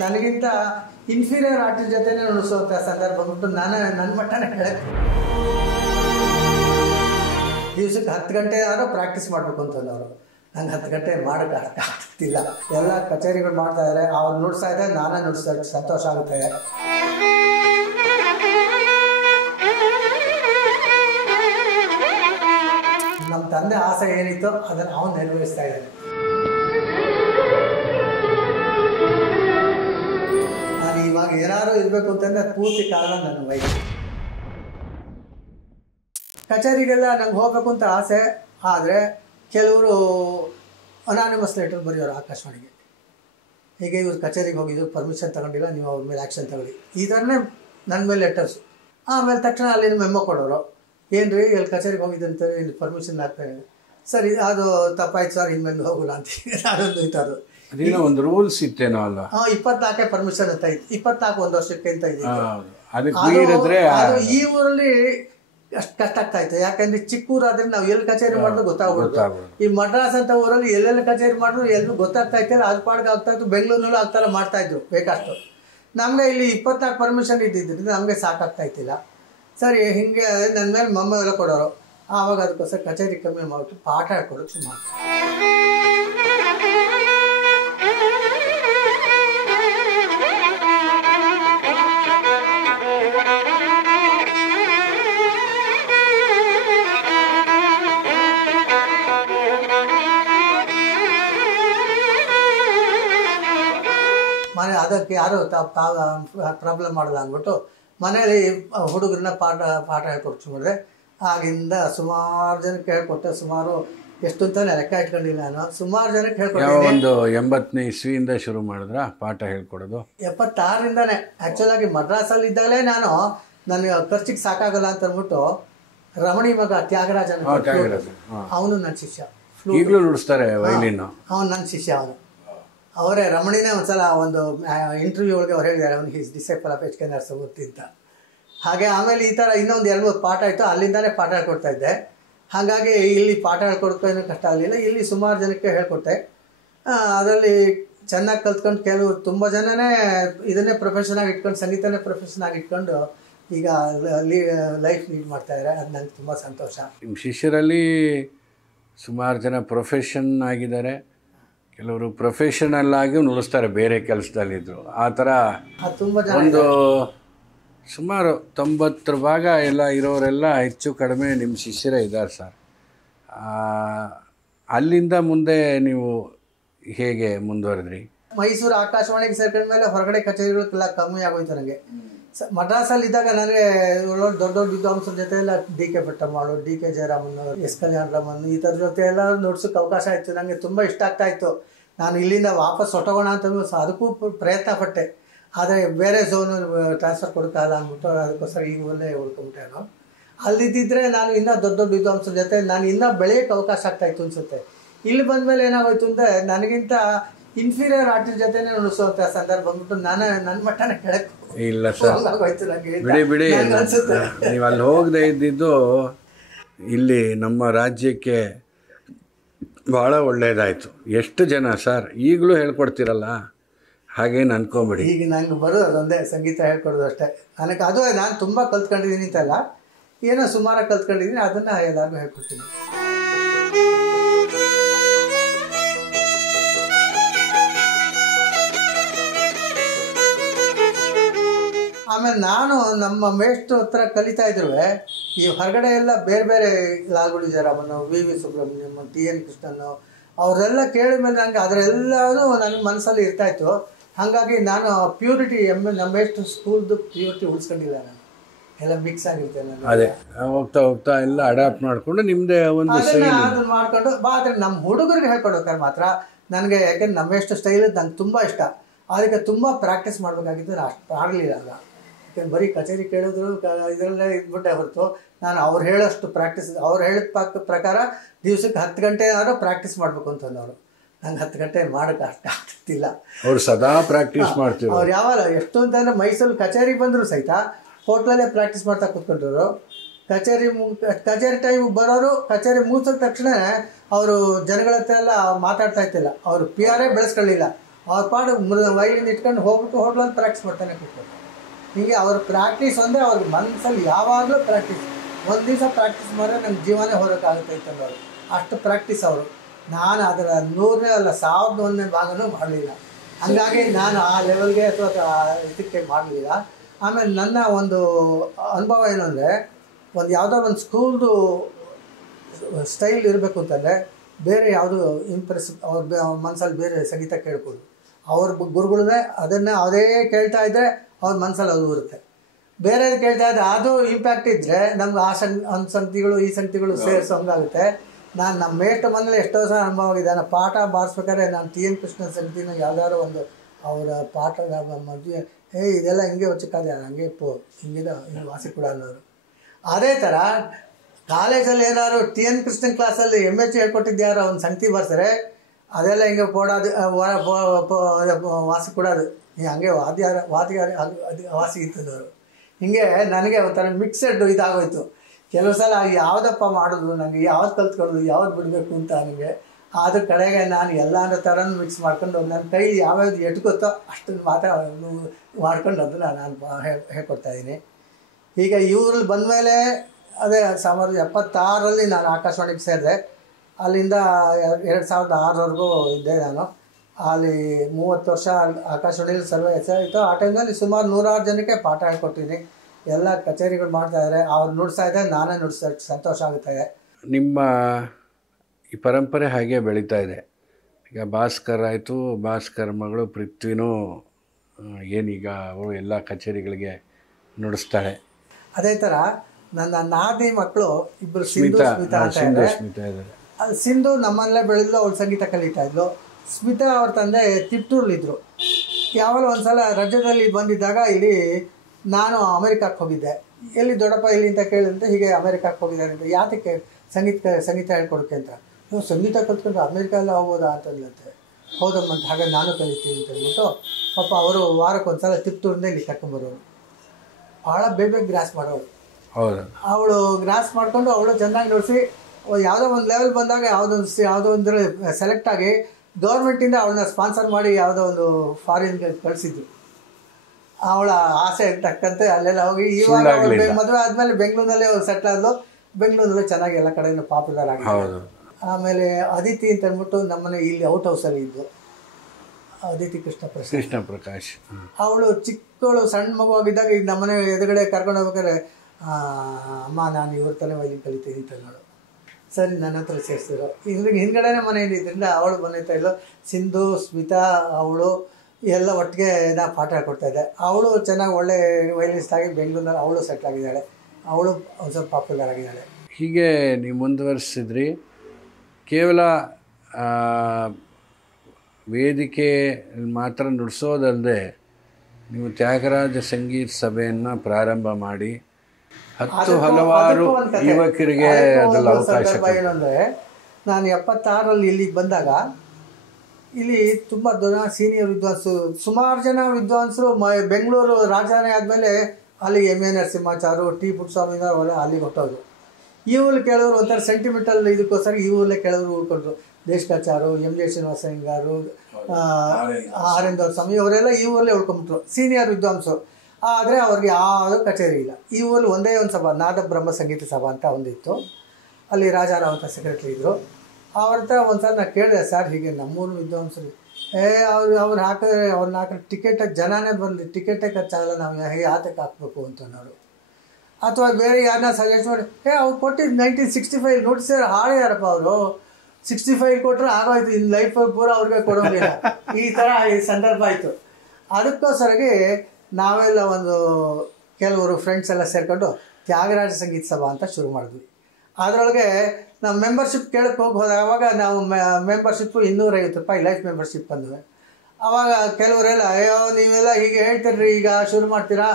ನನಗಿಂತ inferior artist ಜೊತೆನೇ ನುಡಿಸುವಂಥ ಸಂದರ್ಭ ಬಿಟ್ಟು ನಾನು ನನ್ನ ಮಟ್ಟನೇ ಹೇಳಕ್ಕೆ ದಿವಸಕ್ಕೆ 10 ಗಂಟೆ ಆದರೂ ಪ್ರಾಕ್ಟೀಸ್ ಮಾಡಬೇಕು ಅಂತಂದವರು. ನಂಗೆ 10 ಗಂಟೆ ಮಾಡೋಕ್ಕೆ ಆಗ್ತಿಲ್ಲ. ಎಲ್ಲ ಕಚೇರಿಗಳು ಮಾಡ್ತಾ ಇದ್ದಾರೆ, ಅವ್ರು ನುಡಿಸ್ತಾ ಇದ್ದಾರೆ, ನಾನೇ ನುಡಿಸ್ತಾ ಇದ್ದೆ, ಸಂತೋಷ ಆಗುತ್ತೆ. ನಮ್ಮ ತಂದೆ ಆಸೆ ಏನಿತ್ತು ಅದನ್ನು ಅವನು ನೆರವೇರಿಸ್ತಾ ಇದ್ದಾನೆ. ನಾನು ಇವಾಗ ಏನಾದ್ರು ಇರಬೇಕು ಅಂತಂದ್ರೆ ಪೂರ್ತಿ ಕಾರಣ ನನ್ನ ವಯಸ್ಸು. ಕಚೇರಿಗೆಲ್ಲ ನಂಗೆ ಹೋಗ್ಬೇಕು ಅಂತ ಆಸೆ, ಆದರೆ ಕೆಲವರು ಅನಾನಿಮಸ್ ಲೆಟರ್ ಬರೆಯೋರು ಆಕಾಶವಾಣಿಗೆ. ಹೀಗೆ ಇವ್ರು ಕಚೇರಿಗೆ ಹೋಗಿದ್ರು, ಪರ್ಮಿಷನ್ ತಗೊಂಡಿಲ್ಲ, ನೀವು ಅವ್ರ ಮೇಲೆ ಆ್ಯಕ್ಷನ್ ತಗೊಳ್ಳಿ, ಈ ಥರನೇ ನನ್ನ ಮೇಲೆ ಲೆಟರ್ಸು. ಆಮೇಲೆ ತಕ್ಷಣ ಅಲ್ಲಿಂದ ಮೆಮೊ ಕೊಡೋರು, ಏನು ರೀ ಇಲ್ಲಿ ಕಚೇರಿಗೆ ಹೋಗಿದ್ದಂತೆ ಇಲ್ಲಿ ಪರ್ಮಿಷನ್ ಆಗ್ತಾಯಿದೆ, ಸರಿ ಅದು ತಪ್ಪಾಯ್ತು ಸರ್, ಇನ್ಮೇಲೆ ಹೋಗಲ್ಲ ಅಂತ ಅದೊಂದು ಇತ್ತು. ಅದೇನೋ ಒಂದು ರೂಲ್ಸ್ ಇತ್ತೇನೋ ಅಲ್ಲ? 24 ಪರ್ಮಿಷನ್ ಅಂತ ಇತ್ತು, 24 ಒಂದು ವರ್ಷಕ್ಕೆ ಅಂತ ಇತ್ತು. ಅದು ಈ ಊರಲ್ಲಿ ಅಷ್ಟು ಕಷ್ಟ ಆಗ್ತಾ ಇತ್ತು. ಯಾಕಂದ್ರೆ ಚಿಕ್ಕ ಊರಾದ್ರೆ ನಾವು ಎಲ್ಲಿ ಕಚೇರಿ ಮಾಡಿದ್ರು ಗೊತ್ತಾಗ್ಬಿಡ್ತು. ಈ ಮಡ್ರಾಸ್ ಅಂತ ಊರಲ್ಲಿ ಎಲ್ಲೆಲ್ಲಿ ಕಚೇರಿ ಮಾಡಿದ್ರು ಎಲ್ಲರೂ ಗೊತ್ತಾಗ್ತಾ ಇತ್ತು, ಅದು ಪಾಡ್ಗೆ ಆಗ್ತಾ ಇತ್ತು. ಬೆಂಗಳೂರಿನಲ್ಲೂ ಆಗ್ತಾರ ಮಾಡ್ತಾ ಇದ್ರು ಬೇಕಷ್ಟು. ನಮಗೆ ಇಲ್ಲಿ 24 ಪರ್ಮಿಷನ್ ಇದ್ದಿದ್ದರಿಂದ ನಮಗೆ ಸಾಕಾಗ್ತಾ ಇತ್ತಿಲ್ಲ. ಸರಿ ಹಿಂಗೆ ನನ್ನ ಮೇಲೆ ಮಮ್ಮ ಎಲ್ಲ ಕೊಡೋರು. ಆವಾಗ ಅದಕ್ಕೋಸ್ಕರ ಕಚೇರಿ ಕಮ್ಮಿ ಮಾಡಿಬಿಟ್ಟು ಪಾಠ ಹೇಳ್ಕೊಡೋಕೆ ಸುಮಾರು. ಮನೆ ಅದಕ್ಕೆ ಯಾರು ಪ್ರಾಬ್ಲಮ್ ಮಾಡೋದು ಅಂದ್ಬಿಟ್ಟು ಮನೇಲಿ ಹುಡುಗರನ್ನ ಪಾಠ ಹೇಳ್ಕೊಟ್ಟು ಮಾಡಿದೆ. ಆಗಿಂದ ಸುಮಾರು ಜನಕ್ಕೆ ಹೇಳ್ಕೊಟ್ಟೆ. ಸುಮಾರು ಎಷ್ಟು ಅಂತಾನೆ ಲೆಕ್ಕ ಇಟ್ಕೊಂಡಿಲ್ಲ ನಾನು, ಸುಮಾರು ಜನಕ್ಕೆ ಹೇಳ್ಕೊಟ್ಟೆ. ಒಂದು 80ನೇ ಇಸ್ವಿಯಿಂದ ಶುರು ಮಾಡಿದ್ರ ಪಾಠ ಹೇಳ್ಕೊಡೋದು? 76ರಿಂದಾನೆ. ಆ್ಯಕ್ಚುಲಾಗಿ ಮಡ್ರಾಸಲ್ಲಿ ಇದ್ದಾಗಲೇ ನಾನು ನನಗೆ ಖರ್ಚಿಗೆ ಸಾಕಾಗಲ್ಲ ಅಂತ ಅಂದ್ಬಿಟ್ಟು ರಮಣಿ ಮಗ ತ್ಯಾಗರಾಜನ್, ಅವನು ನನ್ನ ಶಿಷ್ಯ. ಈಗಲೂ ನುಡಿಸ್ತಾರೆ ವೈಲಿನ್. ಅವನು ನನ್ನ ಶಿಷ್ಯ. ಅವರೇ ರಮಣಿನೇ ಒಂದ್ಸಲ ಒಂದು ಇಂಟರ್ವ್ಯೂ ಒಳಗೆ ಅವ್ರು ಹೇಳಿದ್ದಾರೆ, ಅವನು is disciple of H.K. Narasimhamurthy ಅಂತ. ಹಾಗೆ ಆಮೇಲೆ ಈ ಥರ ಇನ್ನೊಂದು 2-3 ಪಾಠ ಆಯಿತು, ಅಲ್ಲಿಂದಾನೇ ಪಾಠ ಹೇಳ್ಕೊಡ್ತಾ ಇದ್ದೆ. ಹಾಗಾಗಿ ಇಲ್ಲಿ ಪಾಠ ಹೇಳ್ಕೊಡ್ಕೋದೇನು ಕಷ್ಟ ಆಗಲಿಲ್ಲ. ಇಲ್ಲಿ ಸುಮಾರು ಜನಕ್ಕೆ ಹೇಳ್ಕೊಟ್ಟೆ. ಅದರಲ್ಲಿ ಚೆನ್ನಾಗಿ ಕಲ್ತ್ಕೊಂಡು ಕೆಲವು ತುಂಬ ಜನನೇ ಇದನ್ನೇ ಪ್ರೊಫೆಷನ್ ಆಗಿ ಇಟ್ಕೊಂಡು, ಸಂಗೀತನೇ ಪ್ರೊಫೆಷನ್ ಆಗಿ ಇಟ್ಕೊಂಡು ಈಗ ಲೈಫ್ ಲೀಡ್ ಮಾಡ್ತಾ ಇದ್ದಾರೆ. ಅದು ನನಗೆ ತುಂಬ ಸಂತೋಷ. ನಿಮ್ಮ ಶಿಷ್ಯರಲ್ಲಿ ಸುಮಾರು ಜನ ಪ್ರೊಫೆಷನ್ ಆಗಿದ್ದಾರೆ, ಕೆಲವರು ಪ್ರೊಫೆಷನಲ್ ಆಗಿ ನುಡಿಸ್ತಾರೆ, ಬೇರೆ ಕೆಲಸದಲ್ಲಿದ್ದರು. ಆ ಥರ ಒಂದು ಸುಮಾರು 90% ಎಲ್ಲ ಇರೋರೆಲ್ಲ ಹೆಚ್ಚು ಕಡಿಮೆ ನಿಮ್ಮ ಶಿಷ್ಯರೇ ಇದ್ದಾರೆ ಸರ್. ಅಲ್ಲಿಂದ ಮುಂದೆ ನೀವು ಹೇಗೆ ಮುಂದುವರೆದ್ರಿ? ಮೈಸೂರು ಆಕಾಶವಾಣಿಗೆ ಸೇರ್ಕೊಂಡ ಮೇಲೆ ಹೊರಗಡೆ ಕಚೇರಿಗಳೆಲ್ಲ ಕಮ್ಮಿ ಆಗೋಯ್ತು ನನಗೆ. ಮಡ್ರಾಸಲ್ಲಿ ಇದ್ದಾಗ ನನಗೆ ದೊಡ್ಡ ದೊಡ್ಡ ವಿದ್ವಾಂಸರ ಜೊತೆ ಎಲ್ಲ D.K. ಭಟ್ಟಮ್ಮಾಳು, D.K. Jayaraman, S. Kalyanaraman ಈ ಥರ ಜೊತೆ ಎಲ್ಲ ನುಡ್ಸೋಕ್ಕೆ ಅವಕಾಶ ಆಯಿತು. ನನಗೆ ತುಂಬ ಇಷ್ಟ ಆಗ್ತಾ ಇತ್ತು. ನಾನು ಇಲ್ಲಿಂದ ವಾಪಸ್ ಹೊಟ್ಟೋಗೋಣ ಅಂತ ಅದಕ್ಕೂ ಪ್ರಯತ್ನ ಪಟ್ಟೆ, ಆದರೆ ಬೇರೆ ಝೋನು ಟ್ರಾನ್ಸ್ಫರ್ ಕೊಡೋಕ್ಕಾಗಲ್ಲ ಅಂದ್ಬಿಟ್ಟು ಅದಕ್ಕೋಸ್ಕರ ಈಗ ಒಳ್ಳೆ ಉಳ್ಕೊಂಬಿಟ್ಟೆ. ನಾನು ಅಲ್ಲಿದ್ದಿದ್ರೆ ನಾನು ಇನ್ನೂ ದೊಡ್ಡ ದೊಡ್ಡ ವಿದ್ವಾಂಸರ ಜೊತೆ ನಾನು ಇನ್ನೂ ಬೆಳೆಯೋಕ್ಕೆ ಅವಕಾಶ ಆಗ್ತಾಯಿತ್ತು ಅನಿಸುತ್ತೆ. ಇಲ್ಲಿ ಬಂದಮೇಲೆ ಏನಾಗೋಯ್ತು ಅಂದರೆ ನನಗಿಂತ ಇನ್ಫೀರಿಯರ್ ಆರ್ಟಿಸ್ಟ್ ಜೊತೆನೇ ನುಡಿಸುವಂಥ ಸಂದರ್ಭ ಬಂದ್ಬಿಟ್ಟು ನಾನು ನನ್ನ ಮಟ್ಟನೇ ಹೇಳಕ್ಕೆ ಇಲ್ಲ ಸರ್. ಬಿಡಿ ಅನಿಸುತ್ತೆ. ನೀವು ಅಲ್ಲಿ ಹೋಗದೆ ಇದ್ದಿದ್ದು ಇಲ್ಲಿ ನಮ್ಮ ರಾಜ್ಯಕ್ಕೆ ಭಾಳ ಒಳ್ಳೆಯದಾಯಿತು. ಎಷ್ಟು ಜನ ಸರ್ ಈಗಲೂ ಹೇಳ್ಕೊಡ್ತೀರಲ್ಲ, ಹಾಗೇನು ಅನ್ಕೊಂಬಿಡಿ. ಈಗ ನಂಗೆ ಬರೋದು ಅದೊಂದೇ, ಸಂಗೀತ ಹೇಳ್ಕೊಡೋದು ಅಷ್ಟೇ. ನನಗೆ ಅದು ನಾನು ತುಂಬ ಕಲ್ತ್ಕೊಂಡಿದ್ದೀನಿ ಅಂತಲ್ಲ, ಏನೋ ಸುಮಾರಾಗಿ ಕಲ್ತ್ಕೊಂಡಿದ್ದೀನಿ, ಅದನ್ನು ಎಲ್ಲರಿಗೂ ಹೇಳ್ಕೊಡ್ತೀನಿ. ಆಮೇಲೆ ನಾನು ನಮ್ಮ ಮೇಷ್ಟ್ರ ಹತ್ರ ಕಲಿತಾ ಇದ್ರು ಈ ಹೊರಗಡೆ ಎಲ್ಲ ಬೇರೆ ಬೇರೆ ಲಾಲ್ಗುಡಿ ಜಯರಾಮನ್ನು, V.V. ಸುಬ್ರಹ್ಮಣ್ಯಂ, T.N. ಕೃಷ್ಣನ್ನು ಅವರೆಲ್ಲ ಕೇಳಿದ ಮೇಲೆ ನನಗೆ ಅದರೆಲ್ಲನೂ ನನ್ನ ಮನಸ್ಸಲ್ಲಿ ಇರ್ತಾಯಿತ್ತು. ಹಾಗಾಗಿ ನಾನು ಪ್ಯೂರಿಟಿ ನಮ್ಮ ಮೇಷ್ಟ್ರ ಸ್ಕೂಲ್ದು ಪ್ಯೂರಿಟಿ ಉಳಿಸ್ಕೊಂಡಿಲ್ಲ. ನಾನು ಎಲ್ಲ ಮಿಕ್ಸ್ ಆಗಿರ್ತೇನೆ. ನಾನು ಅದೇ ಹೋಗ್ತಾ ಹೋಗ್ತಾ ಎಲ್ಲ ಅಡಾಪ್ಟ್ ಮಾಡಿಕೊಂಡು ನಿಮ್ಮದೇ ಒಂದು ಅದನ್ನು ಮಾಡಿಕೊಂಡು ಆದರೆ ನಮ್ಮ ಹುಡುಗರಿಗೆ ಹೇಳ್ಕೊಡ್ಬೇಕಾದ್ರೆ ಮಾತ್ರ ನನಗೆ, ಯಾಕೆಂದ್ರೆ ನಮ್ಮ ಮೇಷ್ಟ್ರ ಸ್ಟೈಲ್ ನಂಗೆ ತುಂಬ ಇಷ್ಟ. ಅದಕ್ಕೆ ತುಂಬ ಪ್ರಾಕ್ಟೀಸ್ ಮಾಡಬೇಕಾಗಿದ್ದು ನಾನು ಅಷ್ಟು ಆಗಲಿಲ್ಲ. ಅಲ್ಲ ಯಾಕೆಂದ್ರೆ ಬರೀ ಕಚೇರಿ ಕೇಳಿದ್ರು ಇದರಲ್ಲೇ ಇದ್ಬಿಟ್ಟೆ ಹೊರತು ನಾನು ಅವ್ರು ಹೇಳೋಷ್ಟು ಪ್ರಾಕ್ಟೀಸ್, ಅವ್ರು ಹೇಳಿದ ಪ್ರಕಾರ ದಿವಸಕ್ಕೆ 10 ಗಂಟೆ ಆದರೂ ಪ್ರಾಕ್ಟೀಸ್ ಮಾಡಬೇಕು ಅಂತಂದವರು. ನಂಗೆ 10 ಗಂಟೆ ಮಾಡೋಕ್ಕೆ ಅಷ್ಟು ಆಗ್ತಿಲ್ಲ. ಅವ್ರು ಸದಾ ಪ್ರಾಕ್ಟೀಸ್ ಮಾಡ್ತೀವಿ. ಅವ್ರು ಯಾವಾಗ ಎಷ್ಟು ಅಂತಂದರೆ ಮೈಸೂರು ಕಚೇರಿಗೆ ಬಂದರೂ ಸಹಿತ ಹೋಟ್ಲಲ್ಲೇ ಪ್ರಾಕ್ಟೀಸ್ ಮಾಡ್ತಾ ಕೂತ್ಕೊಂಡ್ರು. ಕಚೇರಿ ಟೈಮ್ ಬರೋರು, ಕಚೇರಿ ಮುಗಿಸಿದ ತಕ್ಷಣ ಅವರು ಜನಗಳ ಹತ್ರ ಎಲ್ಲ ಮಾತಾಡ್ತಾ ಇತ್ತಿಲ್ಲ. ಅವರು PR ಬೆಳೆಸ್ಕೊಳ್ಳಿಲ್ಲ. ಅವ್ರ ಪಾಡು ವೈಲಿನ್ ಇಟ್ಕೊಂಡು ಹೋಗ್ಬಿಟ್ಟು ಹೋಟ್ಲಲ್ಲಿ ಪ್ರಾಕ್ಟೀಸ್ ಮಾಡ್ತಾನೆ ಕೂತ್ಕೊಂಡು. ಹೀಗೆ ಅವ್ರ ಪ್ರಾಕ್ಟೀಸ್ ಅಂದರೆ ಅವ್ರ ಮನಸ್ಸಲ್ಲಿ ಯಾವಾಗಲೂ ಪ್ರಾಕ್ಟೀಸ್. ಒಂದು ದಿವಸ ಪ್ರಾಕ್ಟೀಸ್ ಮಾಡಿದ್ರೆ ನಂಗೆ ಜೀವನೇ ಹೊರಕ್ಕಾಗುತ್ತೆ ಅಂತಂದವರು, ಅಷ್ಟು ಪ್ರಾಕ್ಟೀಸ್ ಅವರು. ನಾನು ಅದರ 100ನೇ ಅಲ್ಲ 1001ನೇ ಭಾಗನೂ ಮಾಡಲಿಲ್ಲ. ಹಾಗಾಗಿ ನಾನು ಆ ಲೆವೆಲ್ಗೆ ಅಥವಾ ಇದಕ್ಕೆ ಮಾಡಲಿಲ್ಲ. ಆಮೇಲೆ ನನ್ನ ಒಂದು ಅನುಭವ ಏನು ಅಂದರೆ, ಒಂದು ಯಾವುದೋ ಒಂದು ಸ್ಕೂಲ್ದು ಸ್ಟೈಲ್ ಇರಬೇಕು ಅಂತಂದರೆ ಬೇರೆ ಯಾವುದು ಇಂಪ್ರೆಸ್ ಅವ್ರ ಮನಸ್ಸಲ್ಲಿ ಬೇರೆ ಸಂಗೀತ ಕೇಳ್ಬೋದು. ಅವ್ರ ಗುರುಗಳನ್ನೇ ಅದನ್ನು ಅದೇ ಕೇಳ್ತಾ ಇದ್ದರೆ ಅವ್ರ ಮನಸ್ಸಲ್ಲಿ ಅದು ಬರುತ್ತೆ. ಬೇರೆದು ಕೇಳ್ತಾ ಇದ್ದರೆ ಅದು ಇಂಪ್ಯಾಕ್ಟ್ ಇದ್ದರೆ ನಮ್ಗೆ ಆ ಸಂಗತಿಗಳು ಈ ಸಂಗತಿಗಳು ಸೇರಿಸೋ ಹಂಗಾಗುತ್ತೆ. ನಾನು ನಮ್ಮ ಮೇಷ್ಟ್ರ ಮನೇಲಿ ಎಷ್ಟೋ ಸಲ ಅನುಭವ ಆಗಿದೆ. ನಾನು ಪಾಠ ಬಾರಿಸ್ಬೇಕಾದ್ರೆ ನಾನು ಟಿ ಎನ್ ಕೃಷ್ಣನ ಸಂಗತಿನ ಯಾವ್ದಾದ್ರು ಒಂದು ಅವರ ಪಾಠ ಮದುವೆ ಇದೆಲ್ಲ ಹಿಂಗೆ ಹೊಚ್ಚಕ್ಕಾದೆ ಹಂಗೆ ಹಿಂಗಿದೆ ಹಿಂಗೆ ವಾಸಿ ಕೂಡ ಅನ್ನೋರು. ಅದೇ ಥರ ಕಾಲೇಜಲ್ಲಿ ಏನಾದ್ರು ಟಿ ಎನ್ ಕೃಷ್ಣನ್ ಕ್ಲಾಸಲ್ಲಿ MH ಹೇಳ್ಕೊಟ್ಟಿದ್ದು ಒಂದು ಸಂಗತಿ ಬರ್ತಾರೆ, ಅದೆಲ್ಲ ಹಿಂಗೆ ಕೊಡೋದು ವಾಸಿ ಕೊಡೋದು ಹಂಗೆ ವಾದ್ಯಾರ ಅದು ವಾಸಿ ಇತ್ತದವರು. ಹಿಂಗೆ ನನಗೆ ಒಂಥರ ಮಿಕ್ಸೆಡ್ ಇದಾಗೋಯ್ತು. ಕೆಲವು ಸಲ ಯಾವುದಪ್ಪ ಮಾಡೋದು, ನನಗೆ ಯಾವ್ದು ಕಲ್ತ್ಕೊಳ್ಳೋದು ಯಾವ್ದು ಬಿಡಬೇಕು ಅಂತ ನನಗೆ. ಅದ್ರ ಕಡೆಗೆ ನಾನು ಎಲ್ಲರ ಥರನೂ ಮಿಕ್ಸ್ ಮಾಡ್ಕೊಂಡು ನನ್ನ ಕೈ ಯಾವ್ಯಾವ್ದು ಎಟ್ಕೊತ್ತೋ ಅಷ್ಟನ್ನು ಮಾತ್ರ ಮಾಡ್ಕೊಂಡು ಅದನ್ನು ನಾನು ಹೇಳ್ಕೊಡ್ತಾಯಿದ್ದೀನಿ. ಈಗ ಇವ್ರಲ್ಲಿ ಬಂದಮೇಲೆ ಅದೇ 1976ರಲ್ಲಿ ನಾನು ಆಕಾಶವಾಣಿಗೆ ಸೇರಿದೆ. ಅಲ್ಲಿಂದ 2006ವರೆಗೂ ಇದ್ದೆ ನಾನು. ಅಲ್ಲಿ 30 ವರ್ಷ ಆಕಾಶವಾಣಿಯಲ್ಲಿ ಸರ್ವೇ ಆಯಿತು. ಆ ಟೈಮ್ನಲ್ಲಿ ಸುಮಾರು 106 ಜನಕ್ಕೆ ಪಾಠ ಹೇಳ್ಕೊಟ್ಟಿದ್ದೀನಿ. ಎಲ್ಲ ಕಚೇರಿಗಳು ಮಾಡ್ತಾಯಿದ್ದಾರೆ, ಅವ್ರು ನುಡಿಸ್ತಾ ಇದ್ದಾರೆ, ನಾನೇ ನುಡಿಸ್ತಾ ಸಂತೋಷ ಆಗುತ್ತಾಯಿದೆ. ನಿಮ್ಮ ಈ ಪರಂಪರೆ ಹಾಗೆ ಬೆಳೀತಾ ಇದೆ. ಈಗ ಭಾಸ್ಕರ್ ಆಯಿತು, ಭಾಸ್ಕರ್ ಮಗಳು ಪೃಥ್ವಿನೂ ಏನೀಗ ಅವಳು ಎಲ್ಲ ಕಚೇರಿಗಳಿಗೆ ನುಡಿಸ್ತಾಳೆ. ಅದೇ ಥರ ನನ್ನ ನಾದಿ ಮಕ್ಕಳು ಇಬ್ಬರು ಸ್ಮಿತಾ ಅಂತ ಇದ್ದಾರೆ. ಅದು ಸಿಂಧು ನಮ್ಮಲ್ಲೇ ಬೆಳೆದ್ಲು, ಅವಳು ಸಂಗೀತ ಕಲಿತಾ ಇದ್ಲು. ಸ್ಮಿತಾ ಅವ್ರ ತಂದೆ ತಿಪ್ಟೂರ್ಲಿದ್ದರು. ಯಾವಾಗ ಒಂದು ಸಲ ರಾಜ್ಯದಲ್ಲಿ ಬಂದಿದ್ದಾಗ ಇಲ್ಲಿ ನಾನು ಅಮೇರಿಕಕ್ಕೆ ಹೋಗಿದ್ದೆ. ಎಲ್ಲಿ ದೊಡ್ಡಪ್ಪ ಇಲ್ಲಿ ಅಂತ ಕೇಳಿದಂತೆ ಹೀಗೆ ಅಮೇರಿಕಕ್ಕೆ ಹೋಗಿದ್ದಾರೆ ಅಂತ. ಯಾತಕ್ಕೆ ಸಂಗೀತ ಹೇಳ್ಕೊಡೋಕ್ಕೆ ಅಂತ. ನೀವು ಸಂಗೀತ ಕಲ್ತ್ಕೊಂಡು ಅಮೇರಿಕ ಎಲ್ಲ ಹೋಗ್ಬೋದಾ ಅಂತಂದಂತೆ. ಹೌದಮ್ಮಂತ, ಹಾಗೆ ನಾನು ಕಲಿತೀನಿ ಅಂತ ಅಂದ್ಬಿಟ್ಟು ಪಾಪ ಅವರು ವಾರಕ್ಕೊಂದು ಸಲ ತಿಪ್ಟೂರಿಂದ ಇಲ್ಲಿ ಕರ್ಕೊಂಬರೋರು. ಭಾಳ ಬೇಗ ಗ್ರಾಸ್ ಮಾಡೋರು. ಅವಳು ಗ್ರಾಸ್ ಮಾಡಿಕೊಂಡು ಅವಳು ಚೆನ್ನಾಗಿ ನೋಡಿಸಿ ಯಾವುದೋ ಒಂದು ಲೆವೆಲ್ ಬಂದಾಗ ಯಾವುದೋ ಒಂದು ಸೆಲೆಕ್ಟ್ ಆಗಿ ಗೌರ್ಮೆಂಟಿಂದ ಅವಳನ್ನ ಸ್ಪಾನ್ಸರ್ ಮಾಡಿ ಯಾವುದೋ ಒಂದು ಫಾರಿನ್ಗೆ ಕಳಿಸಿದ್ರು. ಅವಳ ಆಸೆ ತಕ್ಕಂತೆ ಅಲ್ಲೆಲ್ಲ ಹೋಗಿ ಇವಾಗ ಮದುವೆ ಆದಮೇಲೆ ಬೆಂಗಳೂರಿನಲ್ಲೇ ಸೆಟ್ಲ್ ಆದ್ಲು. ಬೆಂಗಳೂರಲ್ಲಿ ಚೆನ್ನಾಗಿ ಎಲ್ಲ ಕಡೆಯೂ ಪಾಪ್ಯುಲರ್ ಆಗಿದೆ. ಆಮೇಲೆ ಅದಿತಿ ಅಂತ ಅಂದ್ಬಿಟ್ಟು ನಮ್ಮನೆ ಇಲ್ಲಿ ಔಟ್ ಹೌಸಲ್ಲಿ ಇದ್ದು ಅದಿತಿ ಕೃಷ್ಣ ಪ್ರಕಾಶ್. ಅವಳು ಚಿಕ್ಕವಳು ಸಣ್ಣ ಮಗುವಾಗಿದ್ದಾಗ ಈಗ ನಮ್ಮನೆ ಎದುರುಗಡೆ ಕರ್ಕೊಂಡು ಹೋಗ್ಬೇಕಾದ್ರೆ ಅಮ್ಮ ನಾನು ಇವ್ರ ತಲೆ ವೈಲಿನ್ ಕಲಿತೀನಿ ಅಂತ ನೋಡು. ಸರಿ ನನ್ನ ಹತ್ರ ಸೇರಿಸಿದ್ರು. ಹಿಂದ್ಗಡೆನೇ ಮನೆಯಲ್ಲಿ ಇದರಿಂದ ಅವಳು ಬಂದಿರ್ತಾ ಇದ್ಲು. ಸಿಂಧು, ಸ್ಮಿತಾ, ಅವಳು ಎಲ್ಲ ಒಟ್ಟಿಗೆ ನಾ ಪಾಠ ಹೇಳ್ಕೊಡ್ತಾಯಿದ್ದೆ. ಅವಳು ಚೆನ್ನಾಗಿ ಒಳ್ಳೆ ವೈಲಿನಿಸ್ಟ್ ಆಗಿ ಬೆಂಗಳೂರಿನಲ್ಲಿ ಅವಳು ಸೆಟ್ಲ್ ಆಗಿದ್ದಾಳೆ. ಅವಳು ಒಂದು ಸ್ವಲ್ಪ ಪಾಪ್ಯುಲರ್ ಆಗಿದ್ದಾಳೆ. ಹೀಗೆ ನೀವು ಮುಂದುವರಿಸಿದ್ರಿ. ಕೇವಲ ವೇದಿಕೆ ಮಾತ್ರ ನುಡಿಸೋದಲ್ಲದೆ ನೀವು ತ್ಯಾಗರಾಜ ಸಂಗೀತ ಸಭೆಯನ್ನು ಪ್ರಾರಂಭ ಮಾಡಿ ಹಲವಾರು ಯುವಕರಿಗೆ ಅದರಲ್ಲಿ ಅವಕಾಶ. ಏನಂದರೆ ನಾನು 76ರಲ್ಲಿ ಇಲ್ಲಿಗೆ ಬಂದಾಗ ಇಲ್ಲಿ ತುಂಬ ದೊಡ್ಡ ಸೀನಿಯರ್ ವಿದ್ವಾಂಸರು, ಸುಮಾರು ಜನ ವಿದ್ವಾಂಸರು ಬೆಂಗಳೂರು ರಾಜಧಾನಿ ಆದಮೇಲೆ ಅಲ್ಲಿ ಎಮ್ ಎ ನರಸಿಂಹಾಚಾರು, ಟಿ ಪುಟ್ಟಸ್ವಾಮಿನವರು ಅಲ್ಲಿಗೆ ಹೊಟ್ಟೋದು. ಇವ್ರು ಕೆಲವರು ಒಂಥರ ಸೆಂಟಿಮೆಂಟಲ್ ಇದಕ್ಕೋಸ್ಕರ ಇವ್ರಲ್ಲೇ ಕೆಲವರು ಉಳ್ಕೊಂಡ್ರು. ದೇಶಕಾಚಾರು, ಎಮ್ ಜೆ ಶ್ರೀನಿವಾಸಯ್ಯಂಗಾರು, ಆರೇಂದ್ರ ಸ್ವಾಮಿ ಅವರೆಲ್ಲ ಈ ಊರಲ್ಲೇ ಉಳ್ಕೊಂಬಿಟ್ರು, ಸೀನಿಯರ್ ವಿದ್ವಾಂಸರು. ಆದರೆ ಅವ್ರಿಗೆ ಯಾವುದು ಕಚೇರಿ ಇಲ್ಲ. ಈ ಊರಲ್ಲಿ ಒಂದೇ ಒಂದು ಸಭಾ, ನಾದ ಬ್ರಹ್ಮ ಸಂಗೀತ ಸಭಾ ಅಂತ ಒಂದಿತ್ತು. ಅಲ್ಲಿ ರಾಜಾರಾವ್ ಅಂತ ಸೆಕ್ರೆಟ್ರಿ ಇದ್ದರು. ಅವ್ರ ಹತ್ರ ಒಂದು ಸಲ ನಾನು ಕೇಳಿದೆ, ಸರ್ ಹೀಗೆ ನಮ್ಮೂರು ವಿದ್ವಾಂಸರು ಅವ್ರು ಹಾಕಿದ್ರೆ ಅವ್ರನ್ನ ಹಾಕಿದ್ರೆ ಟಿಕೆಟ್ ಜನನೇ ಬಂದು ಟಿಕೆಟೇ ಖರ್ಚಾಗಲ್ಲ, ನಾವು ಹೇಗೆ ಆತಕ್ಕೆ ಹಾಕಬೇಕು ಅಂತನೋರು. ಅಥವಾ ಬೇರೆ ಯಾರನ್ನ ಸಜೆಸ್ಟ್ ಮಾಡಿ ಅವ್ರು ಕೊಟ್ಟಿದ್ದು 1965 ನೋಟಿಸಿದ್ರೆ ಹಾಳೆ ಯಾರಪ್ಪ ಅವರು 65 ಕೊಟ್ಟರೆ ಆಗೋಯ್ತು, ಇನ್ನು ಲೈಫ್ ಪೂರ ಅವ್ರಿಗೆ ಕೊಡೋದಿಲ್ಲ. ಈ ಥರ ಈ ಸಂದರ್ಭ ಆಯಿತು. ಅದಕ್ಕೋಸ್ಕರಗೆ ನಾವೆಲ್ಲ ಒಂದು ಕೆಲವರು ಫ್ರೆಂಡ್ಸ್ ಎಲ್ಲ ಸೇರಿಕೊಂಡು ತ್ಯಾಗರಾಜ ಸಂಗೀತ ಸಭಾ ಅಂತ ಶುರು ಮಾಡಿದ್ವಿ. ಅದರೊಳಗೆ ನಾವು ಮೆಂಬರ್ಶಿಪ್ ಕೇಳಕ್ಕೆ ಹೋಗೋದು. ಆವಾಗ ನಾವು ಮೆಂಬರ್ಶಿಪ್ಪು 250 ರೂಪಾಯಿ ಲೈಫ್ ಮೆಂಬರ್ಶಿಪ್ ಬಂದ್ವಿ. ಆವಾಗ ಕೆಲವರೆಲ್ಲ ಅಯ್ಯೋ ನೀವೆಲ್ಲ ಹೀಗೆ ಹೇಳ್ತೀರಿ, ಈಗ ಶುರು ಮಾಡ್ತೀರಾ,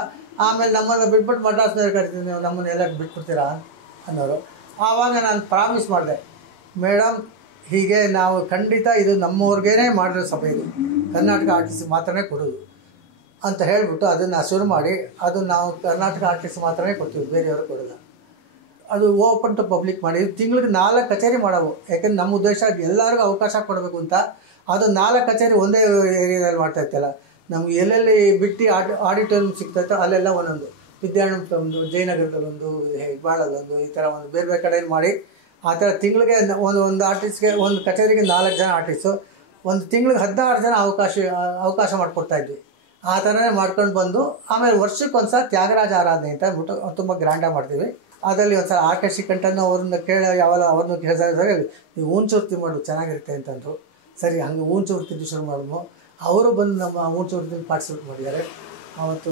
ಆಮೇಲೆ ನಮ್ಮನ್ನು ಬಿಟ್ಬಿಟ್ಟು ಮಡ್ರಾಸ್ನವ್ರು ಕರಿತೀವಿ, ನೀವು ನಮ್ಮನ್ನೆಲ್ಲ ಬಿಟ್ಬಿಡ್ತೀರಾ ಅನ್ನೋರು. ಆವಾಗ ನಾನು ಪ್ರಾಮಿಸ್ ಮಾಡಿದೆ, ಮೇಡಮ್ ಹೀಗೆ ನಾವು ಖಂಡಿತ ಇದು ನಮ್ಮವ್ರಿಗೇ ಮಾಡಿರೋ ಸಭೆ, ಇದು ಕರ್ನಾಟಕ ಆರ್ಟಿಸ್ಟ್ ಮಾತ್ರನೇ ಕೊಡೋದು ಅಂತ ಹೇಳಿಬಿಟ್ಟು ಅದನ್ನು ಶುರು ಮಾಡಿ, ಅದು ನಾವು ಕರ್ನಾಟಕ ಆರ್ಟಿಸ್ಟ್ ಮಾತ್ರನೇ ಕೊಡ್ತೀವಿ, ಬೇರೆಯವರು ಕೊಡೋಲ್ಲ. ಅದು ಓಪನ್ ಟು ಪಬ್ಲಿಕ್ ಮಾಡಿ ತಿಂಗಳಿಗೆ 4 ಕಚೇರಿ ಮಾಡೋವು. ಯಾಕೆಂದ್ರೆ ನಮ್ಮ ಉದ್ದೇಶ ಎಲ್ಲರಿಗೂ ಅವಕಾಶ ಕೊಡಬೇಕು ಅಂತ. ಅದು 4 ಕಚೇರಿ ಒಂದೇ ಏರಿಯಾದಲ್ಲಿ ಮಾಡ್ತಾ ಇತ್ತಲ್ಲ. ನಮ್ಗೆ ಎಲ್ಲೆಲ್ಲಿ ಬಿಟ್ಟು ಆಡಿಟೋರಿಯಂ ಸಿಗ್ತೈತೋ ಅಲ್ಲೆಲ್ಲ ಒಂದೊಂದು, ವಿದ್ಯಾನಂದ ಒಂದು, ಜಯನಗರದಲ್ಲೊಂದು, ಹೆಬ್ಬಾಳಲ್ಲೊಂದು, ಈ ಥರ ಒಂದು ಬೇರೆ ಬೇರೆ ಕಡೆಯಲ್ಲಿ ಮಾಡಿ ಆ ಥರ ತಿಂಗಳಿಗೆ ಒಂದು ಆರ್ಟಿಸ್ಟ್ಗೆ ಒಂದು ಕಚೇರಿಗೆ 4 ಜನ ಆರ್ಟಿಸ್ಟು, ಒಂದು ತಿಂಗಳಿಗೆ 16 ಜನ ಅವಕಾಶ ಮಾಡಿಕೊಡ್ತಾಯಿದ್ವಿ. ಆ ಥರನೇ ಮಾಡ್ಕೊಂಡು ಬಂದು ಆಮೇಲೆ ವರ್ಷಕ್ಕೊಂದು ಸಲ ತ್ಯಾಗರಾಜ ಆರಾಧನೆ ಅಂತ ಅಂದ್ಬಿಟ್ಟು ತುಂಬ ಗ್ರ್ಯಾಂಡಾಗಿ ಮಾಡ್ತೀವಿ. ಅದರಲ್ಲಿ ಒಂದು ಸಲ ಆಕಾಶಿ ಕಂಠನ ಅವ್ರನ್ನ ಯಾವಾಗ ಅವ್ರನ್ನ ಕೇಳಿದಾಗ ನೀವು ಹೂಂಚೂರ್ತಿ ಮಾಡು ಚೆನ್ನಾಗಿರುತ್ತೆ ಅಂತಂದರು. ಸರಿ, ಹಂಗೆ ಹೂಂಚೂರ್ತಿ ಶುರು ಮಾಡಿದ್ವು. ಅವರು ಬಂದು ನಮ್ಮ ಹೂಂಚೂರ್ತಿ ಪಾರ್ಟಿಸಿಪೇಟ್ ಮಾಡಿದ್ದಾರೆ. ಅವತ್ತು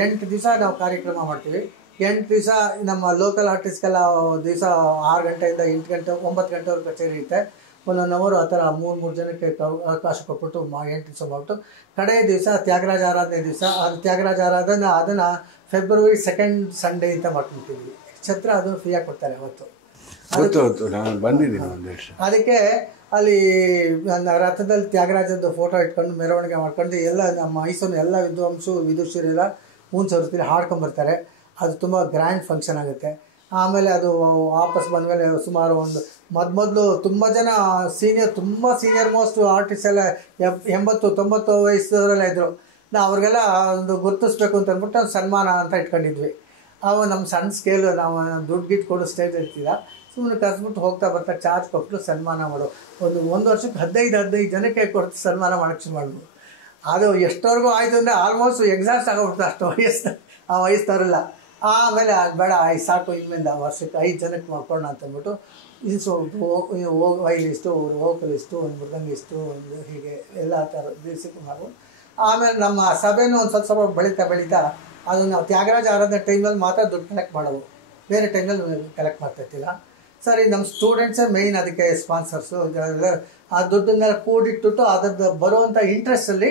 8 ದಿವಸ ನಾವು ಕಾರ್ಯಕ್ರಮ ಮಾಡ್ತೀವಿ. 8 ದಿವಸ ನಮ್ಮ ಲೋಕಲ್ ಆರ್ಟಿಸ್ಟ್ಗೆಲ್ಲ ದಿವಸ 6 ಗಂಟೆಯಿಂದ 8 ಗಂಟೆ 9 ಗಂಟೆವರೆಗೆ ಕಚೇರಿ ಇರುತ್ತೆ. ಒಂದೊಂದು ಅವರು ಆ ಥರ 3 ಜನಕ್ಕೆ ಅವಕಾಶ ಕೊಟ್ಬಿಟ್ಟು 8 ದಿವಸ ಮಾಡಿಬಿಟ್ಟು ಕಡೆಯ ದಿವಸ ತ್ಯಾಗರಾಜ ಆರಾಧನೆ ದಿವಸ, ಅದು ತ್ಯಾಗರಾಜ ಆರಾಧನೆ ಅದನ್ನು ಫೆಬ್ರವರಿ 2nd ಸಂಡೇ ಅಂತ ಮಾಡ್ಕೊತೀವಿ. ಛತ್ರ ಅದು ಫ್ರೀಯಾಗಿ ಕೊಡ್ತಾರೆ ಅವತ್ತು. ನಾನು ಬಂದಿದ್ದೀನಿ ಒಂದು ವರ್ಷ. ಅದಕ್ಕೆ ಅಲ್ಲಿ ರಥದಲ್ಲಿ ತ್ಯಾಗರಾಜದ್ದು ಫೋಟೋ ಇಟ್ಕೊಂಡು ಮೆರವಣಿಗೆ ಮಾಡ್ಕೊಂಡು ಎಲ್ಲ ನಮ್ಮ ಮೈಸೂರಿನ ಎಲ್ಲ ವಿದುಷಿರೆಲ್ಲ ಹೂಂಚೂರ್ತಿಲಿ ಹಾಡ್ಕೊಂಬರ್ತಾರೆ. ಅದು ತುಂಬ ಗ್ರ್ಯಾಂಡ್ ಫಂಕ್ಷನ್ ಆಗುತ್ತೆ. ಆಮೇಲೆ ಅದು ವಾಪಸ್ ಬಂದಮೇಲೆ ಸುಮಾರು ಒಂದು ಮೊದಲು ತುಂಬ ಜನ ತುಂಬ ಸೀನಿಯರ್ ಮೋಸ್ಟ್ ಆರ್ಟಿಸ್ಟ್ ಎಲ್ಲ 80-90 ವಯಸ್ಸವರೆಲ್ಲ ಇದ್ದರು. ನಾವು ಅವ್ರಿಗೆಲ್ಲ ಒಂದು ಗುರುತಿಸ್ಬೇಕು ಅಂತ ಅಂದ್ಬಿಟ್ಟು ಸನ್ಮಾನ ಅಂತ ಇಟ್ಕೊಂಡಿದ್ವಿ. ಅವು ನಮ್ಮ ಸಣ್ಣ ಸ್ಕೇಲು, ನಾವು ದುಡ್ಡು ಗಿಟ್ಟು ಕೊಡೋ ಸ್ಟೇಜ್ ಇರ್ತಿಲ್ಲ, ಸುಮ್ಮನೆ ಕರೆಸ್ಬಿಟ್ಟು ಹೋಗ್ತಾ ಬರ್ತಾ ಚಾರ್ಜ್ ಕೊಟ್ಟು ಸನ್ಮಾನ ಮಾಡೋ ಒಂದು ವರ್ಷಕ್ಕೆ 15 ಜನಕ್ಕೆ ಕೊಟ್ಟು ಸನ್ಮಾನ ಮಾಡೋಕ್ಕೆ ಶುರು ಮಾಡಿದ್ವು. ಅದು ಎಷ್ಟವರೆಗೂ ಆಯಿತು ಅಂದರೆ ಆಲ್ಮೋಸ್ಟ್ ಎಕ್ಸಾಸ್ಟ್ ಆಗೋಗ್ಬಿಡ್ತು ಅಷ್ಟು ಆ ವಯಸ್ಸವರೆಲ್ಲ. ಆಮೇಲೆ ಬೇಡ ಸಾಕು, ಇನ್ಮೇಲೆ ವರ್ಷಕ್ಕೆ 5 ಜನಕ್ಕೆ ಮಾಡ್ಕೊಳ್ಳೋಣ ಅಂತಂದ್ಬಿಟ್ಟು ವೈಲಿಸ್ಟು, ವೋಕಲಿಸ್ಟು, ಒಂದು ಮೃದಂಗಿಸ್ಟು, ಒಂದು ಹೀಗೆ ಎಲ್ಲ ಥರ ದಿವಸಕ್ಕೆ ಮಾಡ್ಬೋದು. ಆಮೇಲೆ ನಮ್ಮ ಸಭೆನೂ ಒಂದು ಸ್ವಲ್ಪ ಬೆಳೀತಾ ಅದು ನಾವು ತ್ಯಾಗರಾಜ ಆರಾಧನೆ ಟೈಮಲ್ಲಿ ಮಾತ್ರ ದುಡ್ಡು ಕಲೆಕ್ಟ್ ಮಾಡೋವು, ಬೇರೆ ಟೈಮಲ್ಲಿ ಕಲೆಕ್ಟ್ ಮಾಡ್ತಾಯಿರ್ತಿಲ್ಲ. ಸರಿ, ನಮ್ಮ ಸ್ಟೂಡೆಂಟ್ಸೇ ಮೇಯ್ನ್ ಅದಕ್ಕೆ ಸ್ಪಾನ್ಸರ್ಸು. ಇದೆಲ್ಲ ಆ ದುಡ್ಡನ್ನೆಲ್ಲ ಕೂಡಿಟ್ಟು ಅದರದ್ದು ಬರುವಂಥ ಇಂಟ್ರೆಸ್ಟಲ್ಲಿ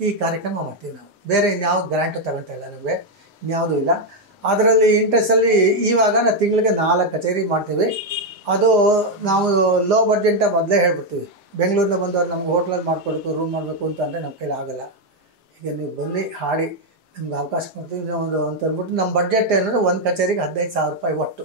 ಈ ಕಾರ್ಯಕ್ರಮ ಮಾಡ್ತೀವಿ ನಾವು. ಬೇರೆ ಇನ್ಯಾವ ಗ್ರ್ಯಾಂಟು ತಗೊಳ್ತಾ ಇಲ್ಲ, ನಮಗೆ ಇನ್ಯಾವುದೂ ಇಲ್ಲ. ಅದರಲ್ಲಿ ಇಂಟ್ರೆಸ್ಟಲ್ಲಿ ಇವಾಗ ನಾವು ತಿಂಗಳಿಗೆ 4 ಕಚೇರಿ ಮಾಡ್ತೀವಿ. ಅದು ನಾವು ಲೋ ಬಡ್ಜೆಟ್ ಮೊದಲೇ ಹೇಳ್ಬಿಡ್ತೀವಿ. ಬೆಂಗಳೂರಿನ ಬಂದವ್ರು ನಮ್ಗೆ ಹೋಟ್ಲಲ್ಲಿ ಮಾಡ್ಕೊಡ್ಬೇಕು, ರೂಮ್ ಮಾಡಬೇಕು ಅಂತಂದರೆ ನಮ್ಮ ಕೈಲಿ ಆಗೋಲ್ಲ. ಈಗ ನೀವು ಬನ್ನಿ ಹಾಡಿ ನಮ್ಗೆ ಅವಕಾಶ ಕೊಡ್ತೀವಿ ಅಂತ ಅಂದ್ಬಿಟ್ಟು ನಮ್ಮ ಬಡ್ಜೆಟ್ ಏನಂದರೆ ಒಂದು ಕಚೇರಿಗೆ 15,000 ರೂಪಾಯಿ ಒಟ್ಟು.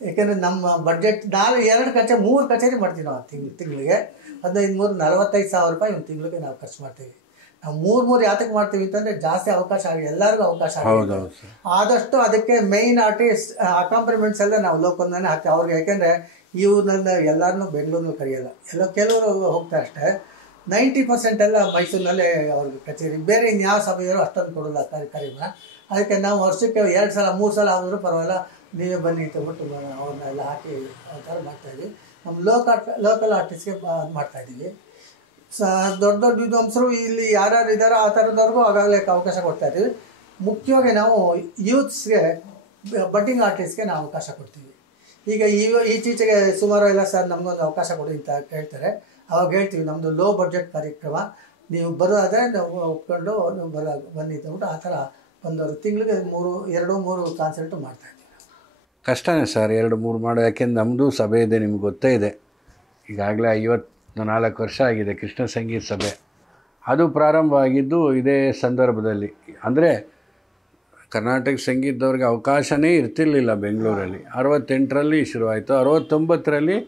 ಏಕೆಂದರೆ ನಮ್ಮ ಬಡ್ಜೆಟ್ 3 ಕಚೇರಿ ಮಾಡ್ತೀವಿ ನಾವು ತಿಂಗಳಿಗೆ 15-45,000 ರೂಪಾಯಿ ಒಂದು ತಿಂಗಳಿಗೆ ನಾವು ಖರ್ಚು ಮಾಡ್ತೀವಿ. ನಾವು 3 ಯಾತಕ್ಕೆ ಮಾಡ್ತೀವಿ ಅಂತಂದರೆ ಜಾಸ್ತಿ ಅವಕಾಶ ಆಗಿ ಎಲ್ಲರಿಗೂ ಅವಕಾಶ ಆಗಿದೆ. ಆದಷ್ಟು ಅದಕ್ಕೆ ಮೇಯ್ನ್ ಆರ್ಟಿಸ್ಟ್ ಅಕಾಂಪ್ಲಿಮೆಂಟ್ಸ್ ಎಲ್ಲ ನಾವು ಲೋಕಲ್ನೇ ಹಾಕ್ತೀವಿ ಅವ್ರಿಗೆ. ಯಾಕೆಂದರೆ ಇವ್ರನ್ನ ಎಲ್ಲರನ್ನೂ ಬೆಂಗಳೂರಿನಲ್ಲಿ ಕರೆಯೋಲ್ಲ, ಕೆಲವರು ಹೋಗ್ತಾರೆ ಅಷ್ಟೇ. 90% ಎಲ್ಲ ಮೈಸೂರಿನಲ್ಲೇ ಅವ್ರಿಗೆ ಕಚೇರಿ. ಬೇರೆ ಇನ್ಯಾವ ಸಭೆಯವರು ಅಷ್ಟೊಂದು ಕೊಡೋಲ್ಲ ಕಾರ್ಯಕ್ರಮ. ಅದಕ್ಕೆ ನಾವು ವರ್ಷಕ್ಕೆ 2 ಸಲ 3 ಸಲ ಆದರೂ ಪರವಾಗಿಲ್ಲ, ನೀವೇ ಬನ್ನಿ ಅಂತಬಿಟ್ಟು ಅವ್ರನ್ನೆಲ್ಲ ಹಾಕಿ ಆ ಥರ ಮಾಡ್ತಾಯಿದ್ವಿ. ನಮ್ಮ ಲೋಕಲ್ ಆರ್ಟಿಸ್ಟ್ಗೆ ಮಾಡ್ತಾಯಿದ್ದೀವಿ. ದೊಡ್ಡ ವಿದ್ವಾಂಸರು ಇಲ್ಲಿ ಯಾರ್ಯಾರು ಇದ್ದಾರೋ ಆ ಥರದವ್ರಿಗೂ ಆಗಾಗಲೇ ಅವಕಾಶ ಕೊಡ್ತಾಯಿದ್ದೀವಿ. ಮುಖ್ಯವಾಗಿ ನಾವು ಯೂತ್ಸ್ಗೆ, ಬಡ್ಡಿಂಗ್ ಆರ್ಟಿಸ್ಟ್ಗೆ ನಾವು ಅವಕಾಶ ಕೊಡ್ತೀವಿ. ಈಗ ಈಚೀಚೆಗೆ ಸುಮಾರು ಎಲ್ಲ ಸರ್ ನಮಗೊಂದು ಅವಕಾಶ ಕೊಡಿ ಅಂತ ಕೇಳ್ತಾರೆ. ಅವಾಗ ಹೇಳ್ತೀವಿ ನಮ್ಮದು ಲೋ ಬಡ್ಜೆಟ್ ಕಾರ್ಯಕ್ರಮ, ನೀವು ಬರೋದಾದರೆ ನಾವು ಒಪ್ಕೊಂಡು ನೀವು ಬನ್ನಿ ಅಂದ್ಬಿಟ್ಟು ಆ ಥರ ಒಂದವರು ತಿಂಗಳಿಗೆ 2-3 ಕಾನ್ಸರ್ಟು ಮಾಡ್ತಾಯಿದ್ದೀವಿ. ಕಷ್ಟನೇ ಸರ್ 2-3 ಮಾಡೋ, ಯಾಕೆಂದ್ರೆ ನಮ್ಮದು ಸಭೆ ಇದೆ, ನಿಮ್ಗೆ ಗೊತ್ತೇ ಇದೆ. ಈಗಾಗಲೇ 54 ವರ್ಷ ಆಗಿದೆ ಕೃಷ್ಣ ಸಂಗೀತ ಸಭೆ. ಅದು ಪ್ರಾರಂಭ ಆಗಿದ್ದು ಇದೇ ಸಂದರ್ಭದಲ್ಲಿ. ಅಂದರೆ ಕರ್ನಾಟಕ ಸಂಗೀತದವ್ರಿಗೆ ಅವಕಾಶನೇ ಇರ್ತಿರ್ಲಿಲ್ಲ ಬೆಂಗಳೂರಲ್ಲಿ. 68ರಲ್ಲಿ ಶುರುವಾಯಿತು. 69ರಲ್ಲಿ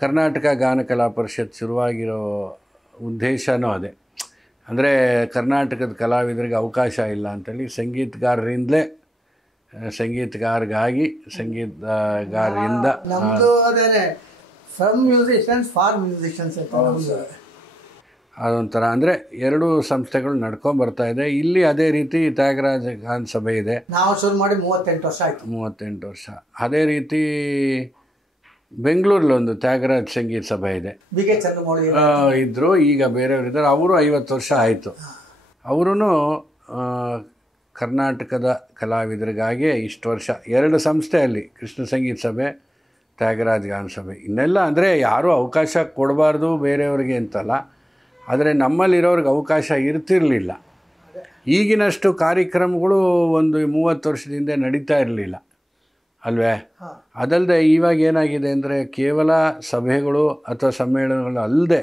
ಕರ್ನಾಟಕ ಗಾನ ಕಲಾ ಪರಿಷತ್ ಶುರುವಾಗಿರೋ ಉದ್ದೇಶನೂ ಅದೇ. ಅಂದರೆ ಕರ್ನಾಟಕದ ಕಲಾವಿದರಿಗೆ ಅವಕಾಶ ಇಲ್ಲ ಅಂತೇಳಿ ಸಂಗೀತಗಾರರಿಂದಲೇ ಸಂಗೀತಗಾರಗಾಗಿ ಸಂಗೀತಗಾರರಿಂದ ನಮ್ಮದು ಅದೇ ಫ್ರಮ್ ಮ್ಯೂಸಿಷಿಯನ್ಸ್ ಫಾರ್ ಮ್ಯೂಸಿಷಿಯನ್ಸ್ ಅಂತ ಅದೊಂಥರ. ಅಂದರೆ 2 ಸಂಸ್ಥೆಗಳು ನಡ್ಕೊಂಬರ್ತಾ ಇದೆ. ಇಲ್ಲಿ ಅದೇ ರೀತಿ ತ್ಯಾಗರಾಜ ಗಾನ ಸಭೆ ಇದೆ. ನಾವು ಶುರು ಮಾಡಿ 38 ವರ್ಷ ಆಯಿತು. 38 ವರ್ಷ. ಅದೇ ರೀತಿ ಬೆಂಗಳೂರಲ್ಲೊಂದು ತ್ಯಾಗರಾಜ ಸಂಗೀತ ಸಭೆ ಇದೆ. ಬಿಗೆ ಚಂದ್ರಮೌಳಿ ಇದ್ದರು, ಈಗ ಬೇರೆಯವರಿದ್ದಾರೆ. ಅವರು 50 ವರ್ಷ ಆಯಿತು. ಅವರೂ ಕರ್ನಾಟಕದ ಕಲಾವಿದರಿಗಾಗಿ ಇಷ್ಟು ವರ್ಷ 2 ಸಂಸ್ಥೆಯಲ್ಲಿ ಕೃಷ್ಣ ಸಂಗೀತ ಸಭೆ, ತ್ಯಾಗರಾಜ ಗಾನ ಸಭೆ. ಇನ್ನೆಲ್ಲ ಅಂದರೆ ಯಾರೂ ಅವಕಾಶ ಕೊಡಬಾರ್ದು ಬೇರೆಯವ್ರಿಗೆ ಅಂತಲ್ಲ, ಆದರೆ ನಮ್ಮಲ್ಲಿರೋರಿಗೆ ಅವಕಾಶ ಇರ್ತಿರಲಿಲ್ಲ. ಈಗಿನಷ್ಟು ಕಾರ್ಯಕ್ರಮಗಳು ಒಂದು 30 ವರ್ಷದಿಂದ ನಡೀತಾ ಇರಲಿಲ್ಲ ಅಲ್ವೇ? ಅದಲ್ಲದೆ ಇವಾಗ ಏನಾಗಿದೆ ಅಂದರೆ ಕೇವಲ ಸಭೆಗಳು ಅಥವಾ ಸಮ್ಮೇಳನಗಳು ಅಲ್ಲದೆ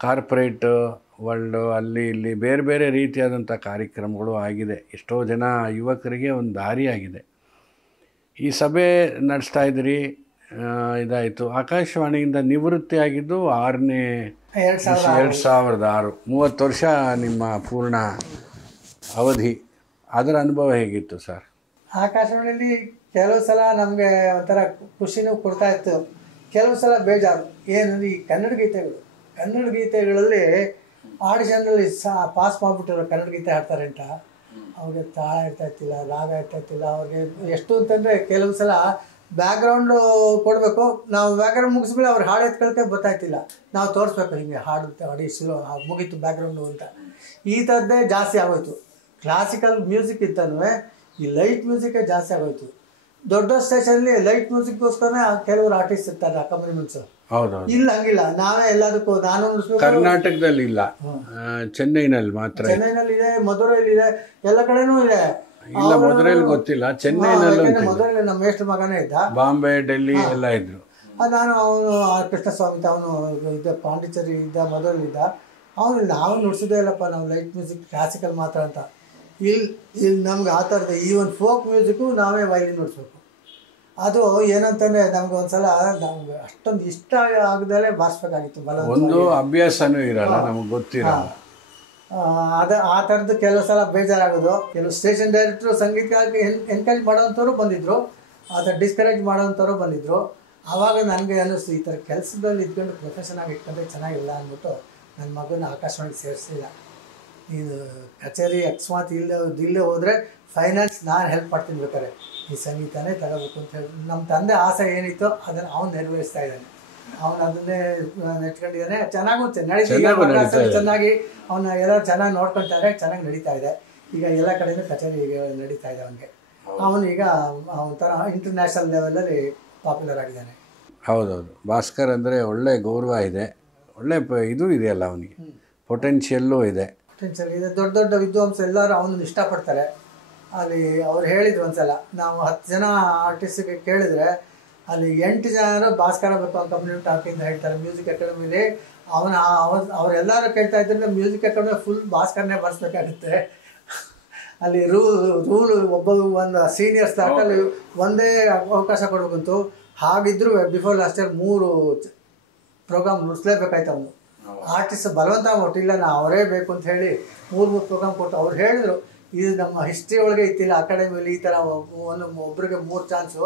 ಕಾರ್ಪೊರೇಟ್ ವರ್ಲ್ಡು ಅಲ್ಲಿ ಇಲ್ಲಿ ಬೇರೆ ಬೇರೆ ರೀತಿಯಾದಂಥ ಕಾರ್ಯಕ್ರಮಗಳು ಆಗಿದೆ. ಎಷ್ಟೋ ಜನ ಯುವಕರಿಗೆ ಒಂದು ದಾರಿಯಾಗಿದೆ. ಈ ಸಭೆ ನಡೆಸ್ತಾ ಇದ್ದೀರಿ, ಇದಾಯಿತು. ಆಕಾಶವಾಣಿಯಿಂದ ನಿವೃತ್ತಿ ಆಗಿದ್ದು 2006. 30 ವರ್ಷ ನಿಮ್ಮ ಪೂರ್ಣ ಅವಧಿ. ಅದರ ಅನುಭವ ಹೇಗಿತ್ತು ಸರ್? ಆಕಾಶವಾಣಿಯಲ್ಲಿ ಕೆಲವು ಸಲ ನಮಗೆ ಒಂಥರ ಖುಷಿನೂ ಕೊಡ್ತಾ ಇತ್ತು, ಕೆಲವು ಸಲ ಬೇಜಾರು. ಏನಂದ್ರೆ ಈ ಕನ್ನಡ ಗೀತೆಗಳಲ್ಲಿ ಆಡಿಷನ್ನಲ್ಲಿ ಪಾಸ್ ಮಾಡಿಬಿಟ್ಟಿರೋ ಕನ್ನಡ ಗೀತೆ ಹಾಡ್ತಾರೆ ಅಂತ ಅವ್ರಿಗೆ ತಾಳ ಇರ್ತಾಯಿತ್ತಿಲ್ಲ, ರಾಗ ಇರ್ತಾಯಿತ್ತಿಲ್ಲ. ಅವ್ರಿಗೆ ಎಷ್ಟು ಅಂತಂದರೆ ಕೆಲವು ಸಲ ಬ್ಯಾಕ್ಗ್ರೌಂಡು ಕೊಡಬೇಕು, ನಾವು ಬ್ಯಾಕ್ಗ್ರೌಂಡ್ ಮುಗಿಸ್ಮೇಲೆ ಅವ್ರು ಹಾಡು ಎತ್ಕೊಳಕ್ಕೆ ಗೊತ್ತಾಯ್ತಿಲ್ಲ, ನಾವು ತೋರಿಸ್ಬೇಕು ಹಿಂಗೆ ಹಾಡುತ್ತೆ ಆಡಿಷನ್ ಮುಗೀತು ಬ್ಯಾಕ್ಗ್ರೌಂಡು ಅಂತ. ಈ ಥರದ್ದೇ ಜಾಸ್ತಿ ಆಗೋಯ್ತು. ಕ್ಲಾಸಿಕಲ್ ಮ್ಯೂಸಿಕ್ ಇತ್ತಂದ್ರೆ ಈ ಲೈಟ್ ಮ್ಯೂಸಿಕ್ಕೇ ಜಾಸ್ತಿ ಆಗೋಯ್ತು. ದೊಡ್ಡ ಸ್ಟೇಷನಲ್ಲಿ ಲೈಟ್ ಮ್ಯೂಸಿಕ್ಗೋಸ್ಕರ ಕೆಲವರು ಆರ್ಟಿಸ್ಟ್ ಇರ್ತಾರೆ ಅಕಾಂಪನಿಮೆಂಟ್ಸು. ಹೌದೌದು. ಇಲ್ಲ ಹಂಗಿಲ್ಲ, ನಾವೇ ಎಲ್ಲದಕ್ಕೂ ನಾನು ಕರ್ನಾಟಕದಲ್ಲಿ ಇಲ್ಲ, ಚೆನ್ನೈನಲ್ಲಿ ಮಾತ್ರ. ಚೆನ್ನೈನಲ್ಲಿದೆ, ಮಧುರೈಲಿದೆ, ಎಲ್ಲ ಕಡೆನೂ ಇದೆ. ಇಲ್ಲ ಮಧುರೈಲಿ ಗೊತ್ತಿಲ್ಲ, ಚೆನ್ನೈನಲ್ಲೂ ಮಧುರೈಲಿ ನಮ್ಮ ಮೇಷ್ಟ್ರ ಮಗನೇ ಇದ್ದ. ಬಾಂಬೆ, ಡೆಲ್ಲಿ ಎಲ್ಲ ಇದ್ರು. ನಾನು ಅವನು ಕೃಷ್ಣಸ್ವಾಮಿ ಅವನು ಇದ್ದ, ಪಾಂಡಿಚೇರಿ ಇದ್ದ, ಮಧುರೈಲಿ ಇದ್ದ. ಅವನು ನಾವು ನುಡ್ಸೋದೇ ಇಲ್ಲಪ್ಪ, ನಾವು ಲೈಟ್ ಮ್ಯೂಸಿಕ್ ಕ್ಲಾಸಿಕಲ್ ಮಾತ್ರ ಅಂತ. ಇಲ್ಲಿ ನಮ್ಗೆ ಆ ಥರದ ಈವನ್ ಫೋಕ್ ಮ್ಯೂಸಿಕ್ಕು ನಾವೇ ವೈಲಿನ್ ನುಡಿಸ್ಬೇಕು. ಅದು ಏನಂತಂದರೆ ನಮ್ಗೆ ಒಂದ್ಸಲ ನಮ್ಗೆ ಅಷ್ಟೊಂದು ಇಷ್ಟ ಆಗದಲ್ಲೇ ಬಾರಿಸ್ಬೇಕಾಗಿತ್ತು. ಒಂದು ಅಭ್ಯಾಸನೂ ಇರಲ್ಲ, ನಮಗೆ ಗೊತ್ತಿರಲ್ಲ. ಆ ಥರದ್ದು ಕೆಲವು ಸಲ ಬೇಜಾರಾಗೋದು. ಕೆಲವು ಸ್ಟೇಷನ್ ಡೈರೆಕ್ಟ್ರು ಸಂಗೀತಕ್ಕೆ ಎನ್ಕರೇಜ್ ಮಾಡೋವಂಥವ್ರು ಬಂದಿದ್ದರು, ಆ ಥರ ಡಿಸ್ಕರೇಜ್ ಮಾಡೋವಂಥವ್ರು ಬಂದಿದ್ದರು. ಆವಾಗ ನನಗೆ ಅನ್ನಿಸ್ತು, ಈ ಥರ ಕೆಲಸದಲ್ಲಿ ಇದ್ಕೊಂಡು ಪ್ರೊಫೆಷನಾಗಿ ಇಟ್ಕೊಂಡ್ರೆ ಚೆನ್ನಾಗಿಲ್ಲ ಅಂದ್ಬಿಟ್ಟು ನನ್ನ ಮಗನ ಆಕಾಶವಾಣಿಗೆ ಸೇರಿಸಲಿಲ್ಲ. ಇದು ಕಚೇರಿ ಅಕಸ್ಮಾತ್ ಇಲ್ಲೇ ಹೋದರೆ ಫೈನಾನ್ಸ್ ನಾನು ಹೆಲ್ಪ್ ಮಾಡ್ತೀನಿ, ಬೇಕಾದ್ರೆ ಈ ಸಂಗೀತನೇ ತಗೋಬೇಕು ಅಂತ ಹೇಳಿ ನಮ್ಮ ತಂದೆ ಆಸೆ ಏನಿತ್ತು ಅದನ್ನು ಅವನು ನೆರವೇರಿಸ್ತಾ ಇದ್ದಾನೆ. ಅವನು ಅದನ್ನೇ ನೆಟ್ಕೊಂಡಿದ್ದಾನೆ. ಚೆನ್ನಾಗುತ್ತೆ, ಚೆನ್ನಾಗಿ ಅವನ್ನ ಎಲ್ಲ ಚೆನ್ನಾಗಿ ನೋಡ್ಕೊಳ್ತಾರೆ, ಚೆನ್ನಾಗಿ ನಡೀತಾ ಇದೆ. ಈಗ ಎಲ್ಲ ಕಡೆಯೂ ಕಚೇರಿ ಈಗ ನಡೀತಾ ಇದೆ ಅವನಿಗೆ. ಅವನೀಗ ಒಂಥರ ಇಂಟರ್ನ್ಯಾಷನಲ್ ಲೆವೆಲಲ್ಲಿ ಪಾಪ್ಯುಲರ್ ಆಗಿದ್ದಾನೆ. ಹೌದೌದು. ಭಾಸ್ಕರ್ ಅಂದರೆ ಒಳ್ಳೆ ಗೌರವ ಇದೆ, ಒಳ್ಳೆ ಇದು ಇದೆಯಲ್ಲ, ಅವನಿಗೆ ಪೊಟೆನ್ಷಿಯಲ್ಲೂ ಇದೆ. ದೊಡ್ಡ ದೊಡ್ಡ ವಿದ್ವಾಂಸರು ಎಲ್ಲರೂ ಅವನನ್ನು ಇಷ್ಟಪಡ್ತಾರೆ. ಅಲ್ಲಿ ಅವ್ರು ಹೇಳಿದ್ರು ಒಂದ್ಸಲ, ನಾವು 10 ಜನ ಆರ್ಟಿಸ್ಟ್ಗೆ ಕೇಳಿದರೆ ಅಲ್ಲಿ 8 ಜನ ಭಾಸ್ಕರ ಬೇಕು ಅಂತ ಕಂಪ್ಲೀಟ್ ಹಾಕಿಂದ ಹೇಳ್ತಾರೆ. ಮ್ಯೂಸಿಕ್ ಅಕಾಡೆಮಿಲಿ ಅವರೆಲ್ಲರೂ ಕೇಳ್ತಾ ಇದ್ರಿಂದ ಮ್ಯೂಸಿಕ್ ಅಕಾಡೆಮಿ ಫುಲ್ ಭಾಸ್ಕರನೇ ಬರ್ಸ್ಬೇಕಾಗುತ್ತೆ. ಅಲ್ಲಿ ರೂಲ್ ಒಂದು ಸೀನಿಯರ್ಸ್ ದಾಟಲ್ಲಿ ಒಂದೇ ಅವಕಾಶ ಕೊಡಬೇಕಂತು. ಹಾಗಿದ್ರು ಬಿಫೋರ್ ಲಾಸ್ಟ್ ಇಯರ್ 3 ಪ್ರೋಗ್ರಾಮ್ ನುಡಿಸ್ಲೇಬೇಕಾಯ್ತು. ಅವನು ಆರ್ಟಿಸ್ಟ್ ಬಲವಂತ ಕೊಟ್ಟಿಲ್ಲ, ನಾ ಅವರೇ ಬೇಕು ಅಂತ ಹೇಳಿ 3 ಪ್ರೋಗ್ರಾಮ್ ಕೊಟ್ಟು ಅವ್ರು ಹೇಳಿದ್ರು, ಇದು ನಮ್ಮ ಹಿಸ್ಟ್ರಿ ಒಳಗೆ ಇತ್ತಿಲ್ಲ ಅಕಾಡೆಮಿಯಲ್ಲಿ ಈ ಥರ ಒಬ್ಬರಿಗೆ 3 ಚಾನ್ಸು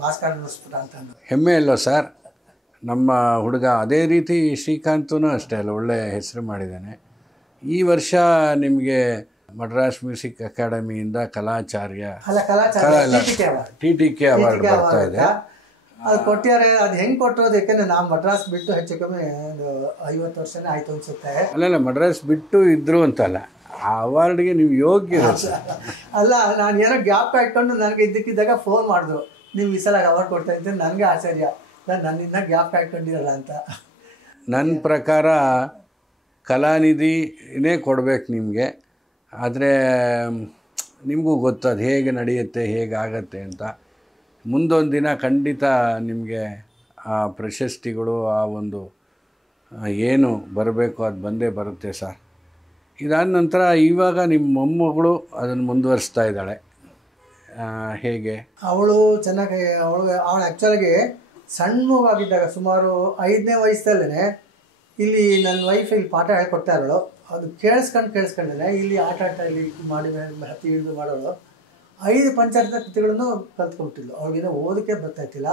ಭಾಸ್ಕರ್ ನುಡಿಸ್ಬಿಟ್ಟ ಅಂತಂದು. ಹೆಮ್ಮೆ ಅಲ್ವ ಸರ್ ನಮ್ಮ ಹುಡುಗ? ಅದೇ ರೀತಿ ಶ್ರೀಕಾಂತೂ ಅಷ್ಟೇ ಅಲ್ಲ, ಒಳ್ಳೆ ಹೆಸರು ಮಾಡಿದ್ದಾನೆ. ಈ ವರ್ಷ ನಿಮಗೆ ಮಡ್ರಾಸ್ ಮ್ಯೂಸಿಕ್ ಅಕಾಡೆಮಿಯಿಂದ ಕಲಾಚಾರ್ಯ TTK ಅವಾರ್ಡ್ ಬರ್ತಾ ಇದೆ. ಅದು ಕೊಟ್ಟಿದ್ದಾರೆ. ಅದು ಹೆಂಗೆ ಕೊಟ್ಟಿರೋದು, ಯಾಕೆಂದರೆ ನಾವು ಮಡ್ರಾಸ್ ಬಿಟ್ಟು ಹೆಚ್ಚು ಕಮ್ಮಿ ಒಂದು 50 ವರ್ಷನೇ ಆಯಿತು ಅನಿಸುತ್ತೆ. ಅಲ್ಲ ಮಡ್ರಾಸ್ ಬಿಟ್ಟು ಇದ್ರು ಅಂತಲ್ಲ, ಆ ಅವಾರ್ಡ್ಗೆ ನೀವು ಯೋಗ್ಯ. ಅಲ್ಲ, ನಾನು ಏನೋ ಗ್ಯಾಪ್ ಇಟ್ಕೊಂಡು ನನಗೆ ಇದ್ದಕ್ಕಿದ್ದಾಗ ಫೋನ್ ಮಾಡಿದ್ರು, ನೀವು ಈ ಸಲ ಅವಾರ್ಡ್ ಕೊಡ್ತಾ ಇದ್ದರೆ ನನಗೆ ಆಶ್ಚರ್ಯ, ನನ್ನಿಂದ ಗ್ಯಾಪ್ ಇಟ್ಕೊಂಡಿರಲ್ಲ ಅಂತ. ನನ್ನ ಪ್ರಕಾರ ಕಲಾನಿಧಿನೇ ಕೊಡಬೇಕು ನಿಮಗೆ. ಆದರೆ ನಿಮಗೂ ಗೊತ್ತು ಅದು ಹೇಗೆ ನಡೆಯುತ್ತೆ, ಹೇಗಾಗತ್ತೆ ಅಂತ. ಮುಂದೊಂದು ದಿನ ಖಂಡಿತ ನಿಮಗೆ ಆ ಪ್ರಶಸ್ತಿಗಳು, ಆ ಒಂದು ಏನು ಬರಬೇಕು ಅದು ಬಂದೇ ಬರುತ್ತೆ ಸರ್. ಇದಾದ ನಂತರ ಇವಾಗ ನಿಮ್ಮ ಮೊಮ್ಮಗಳು ಅದನ್ನು ಮುಂದುವರಿಸ್ತಾ ಇದ್ದಾಳೆ, ಹೇಗೆ? ಅವಳು ಚೆನ್ನಾಗಿ ಅವಳು ಆ್ಯಕ್ಚುಲಾಗಿ ಸಣ್ಣ ಮಗುವಾಗಿದ್ದಾಗ ಸುಮಾರು 5ನೇ ವಯಸ್ಸಲ್ಲೇ ಇಲ್ಲಿ ನನ್ನ ವೈಫ್ ಇಲ್ಲಿ ಪಾಠ ಹೇಳ್ಕೊಡ್ತಾ ಇರೋಳು. ಅದು ಕೇಳಿಸ್ಕೊಂಡೇ ಇಲ್ಲಿ ಆಟ ಇಲ್ಲಿ ಮಾಡಿ ಹತ್ತಿ ಹಿಡಿದು ಮಾಡೋಳು. 5 ಪಂಚರತ್ನ ಕೃತಿಗಳನ್ನು ಕಲ್ತ್ಕೊಂಬಿಟ್ಟಿದ್ಲು. ಅವಳಿಗೇನೋ ಓದಕ್ಕೆ ಬರ್ತಾಯಿತ್ತಿಲ್ಲ.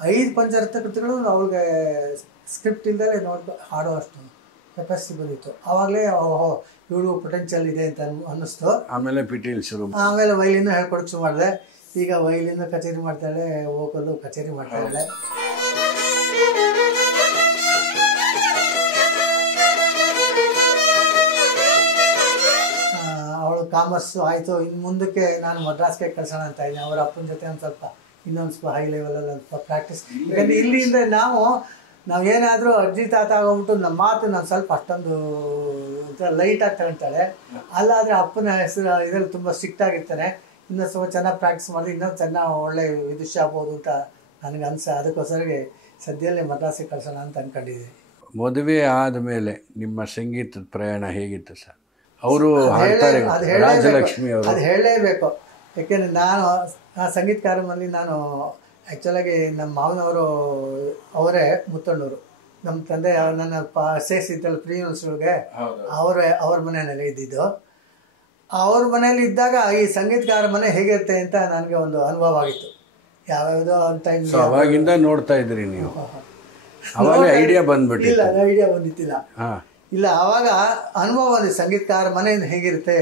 5 ಪಂಚರತ್ನ ಕೃತಿಗಳು ಅವಳಿಗೆ ಸ್ಕ್ರಿಪ್ಟ್ ಇಲ್ದಲೇ ಹಾಡೋ ಅಷ್ಟು ಕೆಪಾಸಿಟಿ ಬಂದಿತ್ತು. ಆವಾಗಲೇ ಇವಳು ಪೊಟೆನ್ಷಿಯಲ್ ಇದೆ ಅಂತ ಅನ್ನಿಸ್ತು. ಆಮೇಲೆ ಪಿಟೀಲ್ ಶುರು, ಆಮೇಲೆ ವೈಲಿನ್ ಹೇಳ್ಕೊಡಕ್ಕೆ ಶುರು ಮಾಡಿದೆ. ಈಗ ವೈಲಿನ್ ಕಚೇರಿ ಮಾಡ್ತಾಳೆ, ವೋಕಲ್ಲು ಕಚೇರಿ ಮಾಡ್ತಾಳೆ. ಅವಳು ಕಾಮರ್ಸು ಆಯಿತು. ಇನ್ನು ಮುಂದಕ್ಕೆ ನಾನು ಮಡ್ರಾಸ್ಗೆ ಕಳ್ಸೋಣ ಅಂತ ಇದ್ದೀನಿ. ಅವರ ಅಪ್ಪನ ಜೊತೆ ಒಂದು ಸ್ವಲ್ಪ ಇನ್ನೊಂದು ಸ್ವಲ್ಪ ಹೈ ಲೆವೆಲಲ್ಲಿ ಒಂದು ಸ್ವಲ್ಪ ಪ್ರಾಕ್ಟೀಸ್. ಯಾಕಂದರೆ ಇಲ್ಲಿಂದ ನಾವೇನಾದರೂ ಅಜ್ಜಿ ತಾತ ಆಗೋಗ್ಬಿಟ್ಟು ನಮ್ಮ ಮಾತು ನಾನು ಸ್ವಲ್ಪ ಅಷ್ಟೊಂದು ಒಂಥರ ಲೈಟಾಗಿ ತಗೊಳ್ತಾಳೆ. ಅಲ್ಲಾದರೆ ಅಪ್ಪನ ಹೆಸರು ಇದರಲ್ಲಿ ತುಂಬ ಸ್ಟ್ರಿಕ್ಟ್ ಆಗಿರ್ತಾನೆ. ಇನ್ನೂ ಸ್ವಲ್ಪ ಚೆನ್ನಾಗಿ ಪ್ರಾಕ್ಟೀಸ್ ಮಾಡಿದ್ರೆ ಇನ್ನೊಂದು ಚೆನ್ನಾಗಿ ಒಳ್ಳೆ ವಿದುಷ ಆಗ್ಬೋದು ಅಂತ ನನಗೆ ಅದಕ್ಕೋಸ್ಕರ ಸದ್ಯದಲ್ಲೇ ಮದ್ರಾಸಿಗೆ ಕಳ್ಸೋಣ ಅಂತ ಅಂದ್ಕೊಂಡಿದ್ದೀನಿ. ಮದುವೆ ಆದಮೇಲೆ ನಿಮ್ಮ ಸಂಗೀತದ ಪ್ರಯಾಣ ಹೇಗಿತ್ತು ಸರ್? ಅವರು ರಾಜಲಕ್ಷ್ಮಿ ಅವರು ಅದು ಹೇಳಲೇಬೇಕು. ಯಾಕೆಂದರೆ ನಾನು ಆ ಸಂಗೀತ ಕಾರ್ಯಕ್ರಮದಲ್ಲಿ ನಾನು ಆ್ಯಕ್ಚುಲಾಗಿ ನಮ್ಮ ಮಾವನವರು ಅವರೇ ಮುತ್ತಣ್ಣವರು. ನಮ್ಮ ತಂದೆ ನನ್ನ ಸೇರಿಸಿದ್ದಲ್ಲ ಪ್ರೀ ಯೂನಿವರ್ಸಿಟಿಗೆ ಅವ್ರ ಮನೆಯಲ್ಲಿ ಇದ್ದಿದ್ದು. ಅವ್ರ ಮನೇಲಿ ಇದ್ದಾಗ ಈ ಸಂಗೀತಗಾರ ಮನೆ ಹೇಗಿರುತ್ತೆ ಅಂತ ನನಗೆ ಒಂದು ಅನುಭವ ಆಗಿತ್ತು. ಯಾವ್ಯಾವುದೋ ಟೈಮ್ ಅವಾಗಿಂದ ನೋಡ್ತಾ ಇದ್ರಿ ನೀವು? ಐಡಿಯಾ ಬಂದ್ಬಿಟ್ಟಿಲ್ಲ? ಐಡಿಯಾ ಬಂದಿತ್ತಿಲ್ಲ. ಇಲ್ಲ, ಆವಾಗ ಅನುಭವ ಬಂದಿತ್ತು ಸಂಗೀತಗಾರ ಮನೆ ಹೇಗಿರುತ್ತೆ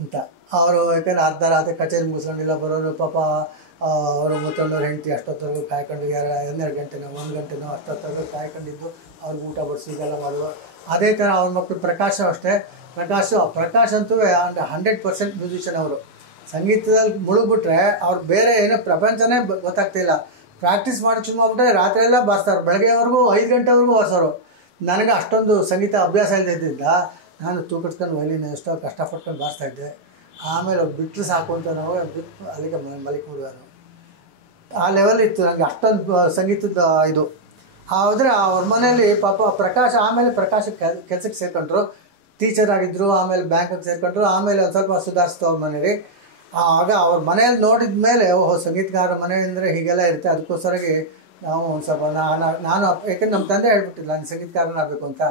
ಅಂತ. ಅವರು ಯಾಕಂದ್ರೆ ಅರ್ಧ ರಾತ್ರಿ ಕಚೇರಿ ಮುಗಿಸ್ಕೊಂಡಿಲ್ಲ ಬರೋರು ಪಾಪ. ಅವರು ಮುತ್ತಣ್ಣವ್ರು ಹೆಂಡತಿ ಅಷ್ಟೊತ್ತರೆಗೂ ಕಾಯ್ಕೊಂಡು 12 ಗಂಟೆನೋ 1 ಗಂಟೆನೋ ಅಷ್ಟೊತ್ತರೆಗೂ ಕಾಯ್ಕೊಂಡಿದ್ದು ಅವ್ರಿಗೆ ಊಟ ಬಡಿಸಿ ಇದೆಲ್ಲ ಮಾಡುವ. ಅದೇ ಥರ ಅವ್ರ ಮಕ್ಕಳು ಪ್ರಕಾಶ್ ಅಷ್ಟೇ. ಪ್ರಕಾಶ್ ಅಂತೂ 100% ಮ್ಯೂಸಿಷಿಯನ್. ಅವರು ಸಂಗೀತದಲ್ಲಿ ಮುಳುಗ್ಬಿಟ್ರೆ ಅವ್ರು ಬೇರೆ ಏನೋ ಪ್ರಪಂಚನೇ ಗೊತ್ತಾಗ್ತಿಲ್ಲ. ಪ್ರಾಕ್ಟೀಸ್ ಮಾಡಿ ಶುರು ಮಾಡ್ಬಿಟ್ರೆ ರಾತ್ರಿ ಎಲ್ಲ ಬಾರಿಸ್ತಾರೆ, ಬೆಳಗ್ಗೆವರೆಗೂ 5 ಗಂಟೆವರೆಗೂ ಬಾರಿಸೋರು. ನನಗೆ ಅಷ್ಟೊಂದು ಸಂಗೀತ ಅಭ್ಯಾಸ ಇಲ್ಲದಿದ್ದರಿಂದ ನಾನು ತೂಕಡ್ಸ್ಕೊಂಡು ವೈಲಿನ್ ಎಷ್ಟೋ ಕಷ್ಟಪಟ್ಕೊಂಡು ಬಾರಿಸ್ತಾಯಿದ್ದೆ. ಆಮೇಲೆ ಬಿಟ್ಟರೆ ಸಾಕು ಅಂತ ನಾವು ಬಿಟ್ಟು ಅಲ್ಲಿಗೆ ಮಲಿಕ್ಬಿಡುವರು. ಆ ಲೆವೆಲ್ ಇತ್ತು ನನಗೆ ಅಷ್ಟೊಂದು ಸಂಗೀತದ ಇದು. ಆದರೆ ಅವ್ರ ಮನೆಯಲ್ಲಿ ಪಾಪ ಪ್ರಕಾಶ್ ಆಮೇಲೆ ಕೆಲಸಕ್ಕೆ ಸೇರ್ಕೊಂಡ್ರು, ಟೀಚರ್ ಆಗಿದ್ದರು. ಆಮೇಲೆ ಬ್ಯಾಂಕಿಗೆ ಸೇರ್ಕೊಂಡ್ರು. ಆಮೇಲೆ ಒಂದು ಸ್ವಲ್ಪ ಸುಧಾರಿಸ್ತು ಅವ್ರ ಮನೇಲಿ. ಆಗ ಅವ್ರ ಮನೆಯಲ್ಲಿ ನೋಡಿದ ಮೇಲೆ ಓಹೋ ಸಂಗೀತಗಾರ ಮನೆ ಅಂದರೆ ಹೀಗೆಲ್ಲ ಇರುತ್ತೆ. ಅದಕ್ಕೋಸ್ಕರವಾಗಿ ನಾವು ಒಂದು ಸ್ವಲ್ಪ ನಾನು ಯಾಕೆಂದ್ರೆ ನಮ್ಮ ತಂದೆ ಹೇಳ್ಬಿಟ್ಟಿಲ್ಲ ನಾನು ಸಂಗೀತಗಾರನಾಗಬೇಕು ಅಂತ.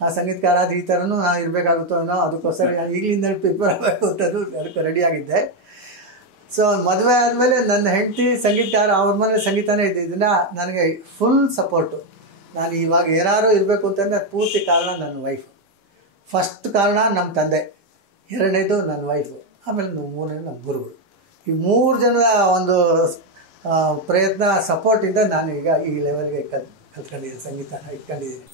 ಆ ಸಂಗೀತಗಾರ ಆದ ಈ ಥರನೂ ನಾನು ಇರಬೇಕಾಗುತ್ತೋ ಅನ್ನೋ ಅದಕ್ಕೋಸ್ಕರ ನಾನು ಈಗಲಿಂದ ಪ್ರಿಪೇರ್ ಆಗಬೇಕು ಅಂತದ್ದು ಅದಕ್ಕೆ ರೆಡಿಯಾಗಿದ್ದೆ. ಸೊ ಮದುವೆ ಆದಮೇಲೆ ನನ್ನ ಹೆಂಡತಿ ಸಂಗೀತಗಾರ, ಅವ್ರ ಮನೇಲಿ ಸಂಗೀತನೇ ಇದ್ದಿದ್ದರಿಂದ ನನಗೆ ಫುಲ್ ಸಪೋರ್ಟು. ನಾನು ಇವಾಗ ಏನಾದ್ರು ಇರಬೇಕು ಅಂತಂದರೆ ಪೂರ್ತಿ ಕಾರಣ ನನ್ನ ವೈಫು. ಫಸ್ಟ್ ಕಾರಣ ನಮ್ಮ ತಂದೆ, 2ನೇದು ನನ್ನ ವೈಫು, ಆಮೇಲೆ 3ನೇದು ನಮ್ಮ ಗುರುಗಳು. ಈ 3 ಜನರ ಒಂದು ಪ್ರಯತ್ನ ಸಪೋರ್ಟಿಂದ ನಾನು ಈಗ ಈ ಲೆವೆಲ್ಗೆ ಕಲ್ತ್ಕೊಂಡಿದ್ದೀನಿ, ಸಂಗೀತನ ಇಟ್ಕೊಂಡಿದ್ದೀನಿ.